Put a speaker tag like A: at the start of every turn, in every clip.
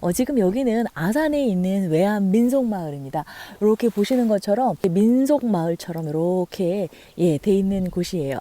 A: 어, 지금 여기는 아산에 있는 외암 민속마을입니다. 이렇게 보시는 것처럼 민속마을처럼 이렇게 예, 돼 있는 곳이에요.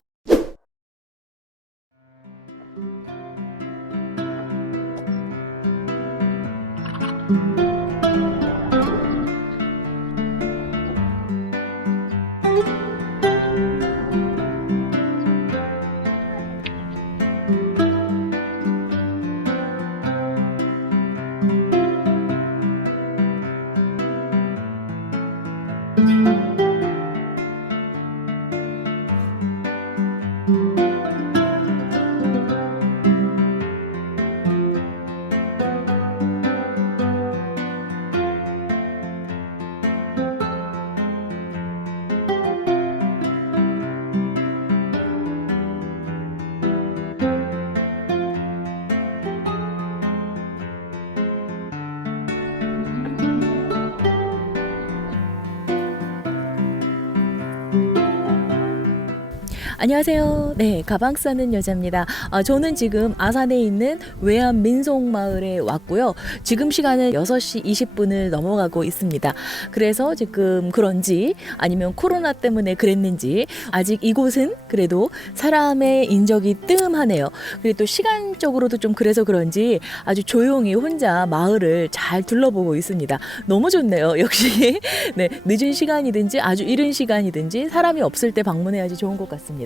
A: 안녕하세요. 네, 가방 싸는 여자입니다. 아, 저는 지금 아산에 있는 외암 민속마을에 왔고요. 지금 시간은 6시 20분을 넘어가고 있습니다. 그래서 지금 그런지 아니면 코로나 때문에 그랬는지 아직 이곳은 그래도 사람의 인적이 뜸하네요. 그리고 또 시간적으로도 좀 그래서 그런지 아주 조용히 혼자 마을을 잘 둘러보고 있습니다. 너무 좋네요. 역시 네, 늦은 시간이든지 아주 이른 시간이든지 사람이 없을 때 방문해야지 좋은 것 같습니다.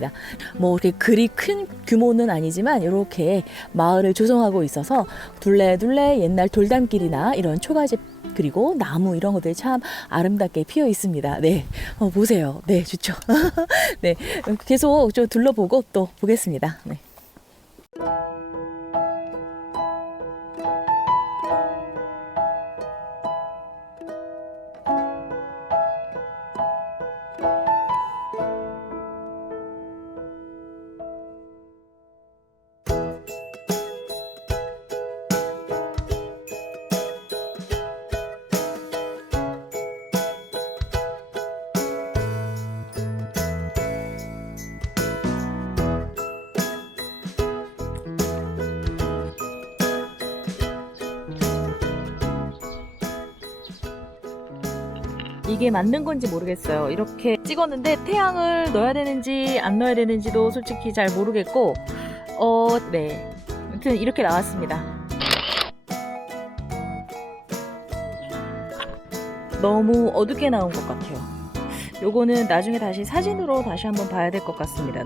A: 뭐 이렇게 그리 큰 규모는 아니지만 이렇게 마을을 조성하고 있어서 둘레둘레 옛날 돌담길이나 이런 초가집 그리고 나무 이런 것들이 참 아름답게 피어 있습니다. 네, 어, 보세요. 네, 좋죠. 네, 계속 좀 둘러보고 또 보겠습니다. 네. 이게 맞는 건지 모르겠어요. 이렇게 찍었는데 태양을 넣어야 되는지 안 넣어야 되는지도 솔직히 잘 모르겠고, 어, 네. 아무튼 이렇게 나왔습니다. 너무 어둡게 나온 것 같아요. 요거는 나중에 다시 사진으로 다시 한번 봐야 될 것 같습니다.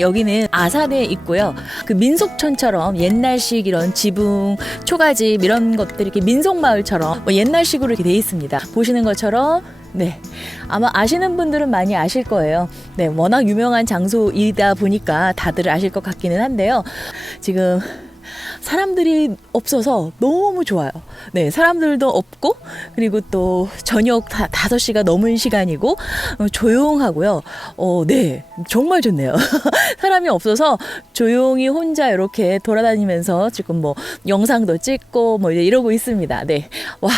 A: 여기는 아산에 있고요. 그 민속촌처럼 옛날식 이런 지붕, 초가집 이런 것들이 이렇게 민속마을처럼 뭐 옛날식으로 이렇게 돼 있습니다. 보시는 것처럼 네. 아마 아시는 분들은 많이 아실 거예요. 네. 워낙 유명한 장소이다 보니까 다들 아실 것 같기는 한데요. 지금 사람들이 없어서 너무 좋아요. 네, 사람들도 없고, 그리고 또 저녁 다, 5시가 넘은 시간이고, 어, 조용하고요. 어, 네, 정말 좋네요. 사람이 없어서 조용히 혼자 이렇게 돌아다니면서 지금 뭐 영상도 찍고 뭐 이제 이러고 있습니다. 네. 와,